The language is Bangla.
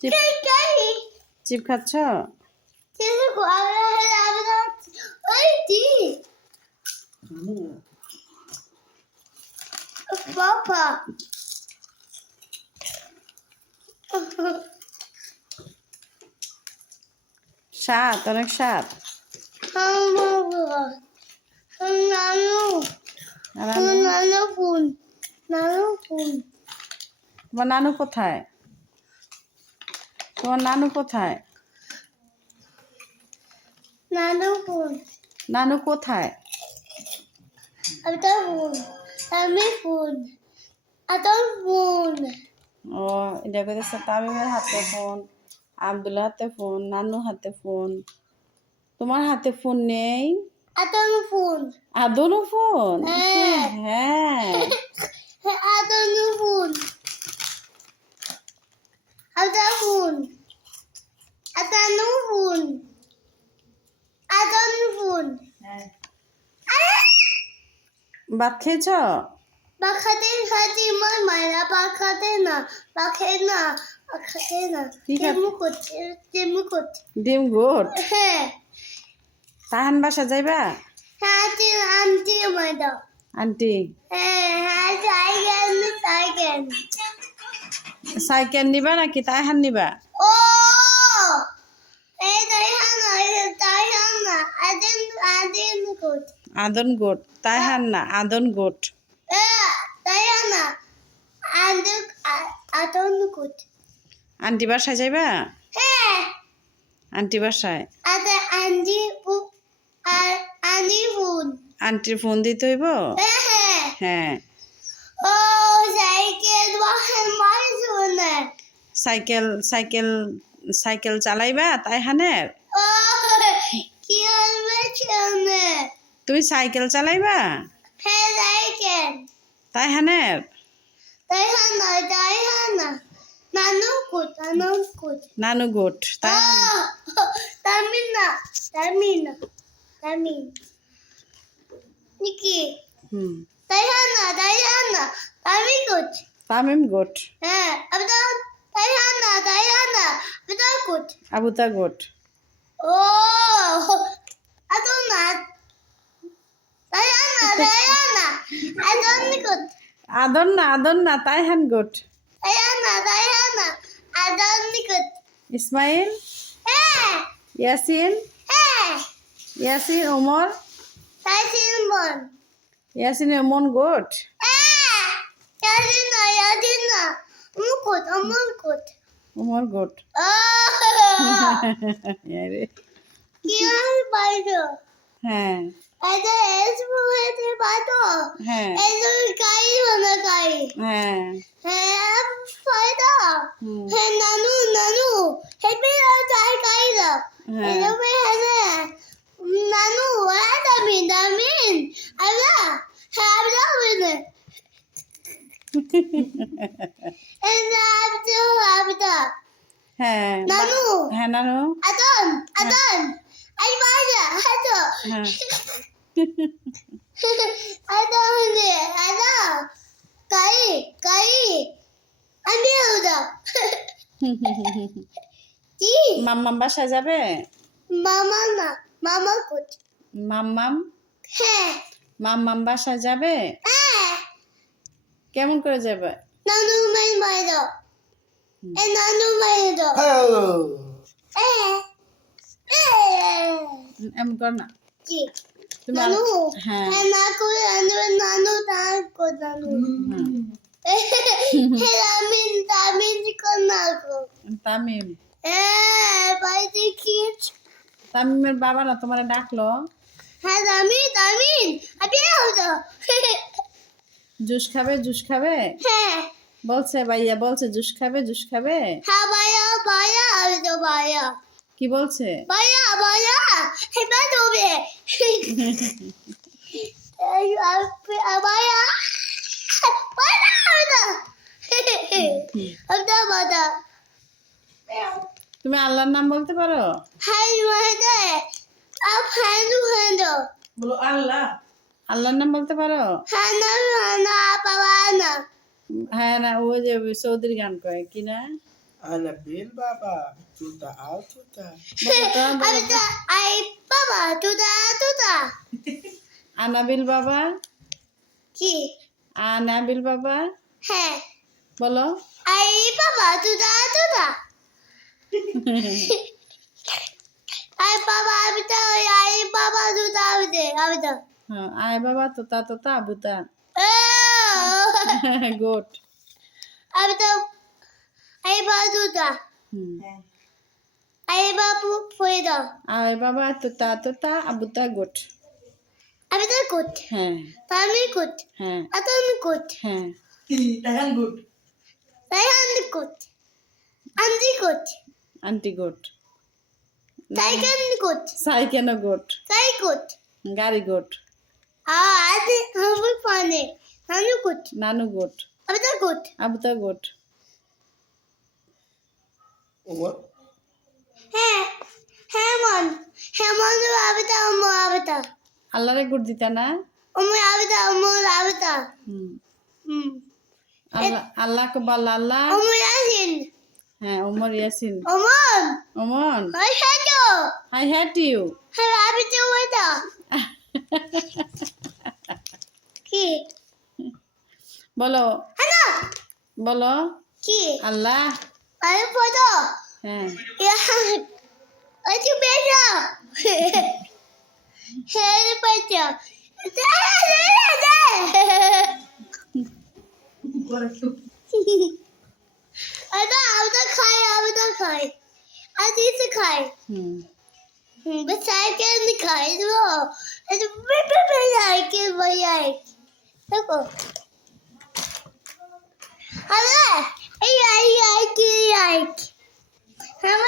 চিপ চিপ খাচ্ছ? Papa. স্বাদ অনেক স্বাদ। Nano. আর আমি- Nano phone. Nano phone. তোমার নানু কোথায় তোমার নানু কোথায় phone. নানু কোথায়. Kami phone. Ada phone. ও এটা কইতেছে তামিমের হাতে ফোন আব্দুল হাতে ফোন নানু হাতে ফোন তোমার হাতে ফোন নেই Ada phone. আদনও ফোন হ্যাঁ। হ্যাঁ Ada phone. Até um. Até no um. Até no um. বাপ হ্যাঁ। খেয়েছ? বাপ খাতে খাতে মার মায়া বাপ খাতে না বাপ খেয়ে না বাপ খাতে না। ডিমু গোট? হ্যাঁ। তাহান বাসা যাইবা? হ্যাঁ আন্টি আন্টি আন্টি। হ্যাঁ হ্যাঁ তাই গেল। সাইকেল নিবা নাকি তাইহান নিবা? ও! এই তাই হানা তাই হানা আদিন আদিন কোte. আদন গোট তাই হান না আদন গোট। তাই হানা আদিন আদন কোte. আন্টি বাসায় যাইবা? হ্যাঁ আন্টি বাসায়? আদে আন্টি উ আর আনি ফুন আন্টির ফোন দিতে হইব? হ্যাঁ হ্যাঁ। সাইকেল সাইকেল সাইকেল চালাইবা হবে শুনে? তুমি সাইকেল চালাইবা? হ্যাঁ তাই হানা? তাই হানা নানু গোট তাই তামিনা তামিনা তামিন নিকি হুম তাই হানা তাই হানা তামি কুট তামিম গোট হ্যাঁ আবার তাই হানা তাই হানা আবার কুট আবুতা গোট ও আদন না। তাই হানা তাই হানা আদন কুট। আদন না আদন না তাইহান গোট তাই হানা তাই হানা আদন কুট। ইসমাইল? হ্যাঁ ইয়াসিন? হ্যাঁ ইয়াসিন ওমর? তাই সিনবন ইয়াসিন ওমন গোট হ্যাঁ ইয়াদিন না ইয়াদিন না মুকুট মুকুট ওমর গোট ও আরে, কি আমি পাইছো হ্যাঁ এটা এস হ্যাঁ নানু। হ্যাঁ নানু। আদন আদন আই বাজা হাতো হ্যাঁ। আদন রে আদন। কাই কাই আমি ওদা কি? মাম্মাম বাসায় যাবে? মামা না মামা কোচ। মাম্মাম? হ্যাঁ। মাম্মাম বাসায় যাবে? হ্যাঁ। কেমন করে যাবে? নানু মাই মাই দাও। এ এ এমন কর না কি নানু হ্যাঁ হ্যাঁ না করে নানু নানু তার কো নানু না তামিম এ বাইতে কি তামিমের বাবা না তোমার ডাকলো। হ্যাঁ তামিন তামিন আমি ওদা জুস খাবে জুস খাবে? হ্যাঁ বলছে ভাইয়া বলছে জুস খাবে জুস খাবে? হ্যাঁ বায়া বায়া আমি তো বায়া কি বলছে? বায়া বায়া হে বা তোবে এই বায়া বায়া ওদা ওদা তুমি আল্লাহর নাম বলতে পারো? আল্লাহ। আল্লাহর নাম বলতে পারো? না। হ্যাঁ না ওই যে সৌদির গান কয় কি না? Anabil Baba, tuta out tuta. আমি তো আই বাবা তুদা তুদা আনাবিল বাবা। কি? আনাবিল বাবা। হ্যাঁ। বলো। আই বাবা তুদা তুদা আই বাবা আমি তো আই বাবা তুদা আমি তো হ্যাঁ আয় বাবা তোতা তোতা আবুতা! গোট আমি তো আই বাবা তুদা হুম। আই বাবু ফুয়ে দাও। আয় বাবা তোতা তোতা আবুতা গোট আমি তো কুট হ্যাঁ। আমি কুট হ্যাঁ। আর তুমি কুট হ্যাঁ। Tahan good. তাই আন্দি কুট আন্দি কুট আন্টি গোট তাই কেন কুট সাইকেন গোট তাই কুট গাড়ি গোট আদি আমি পানে আমি কুট নানু গোট আমি তো কুট আবুতা গোট What? হ্যাঁ হেমন হেমন আবিতা অম্ম আবিতা আল্লাহরে গোট দিতা না অম্ম আবিতা অম্ম আবিতা হুম হুম আল্লাহ আল্লাহ কবাল আল্লাহ অম্ম ইয়াসিন হ্যাঁ ওমর ইয়াসিন অমন ওমন ওই হেজো আই হ্যাট ইউ হ্যাঁ আবিতা ওইটা কি বলো হ্যালো বলো কি আল্লাহ আরে ফটো হ্যাঁ ইয়া ওই যে বেজা হ্যাঁ বেজা আদা আদা খাই আদা খাই আদি সে খাই হুম But I can খাই তো এটা বেবে বেবে লাইকে বয়াই দেখো আরে এই আই আই কি আই আমার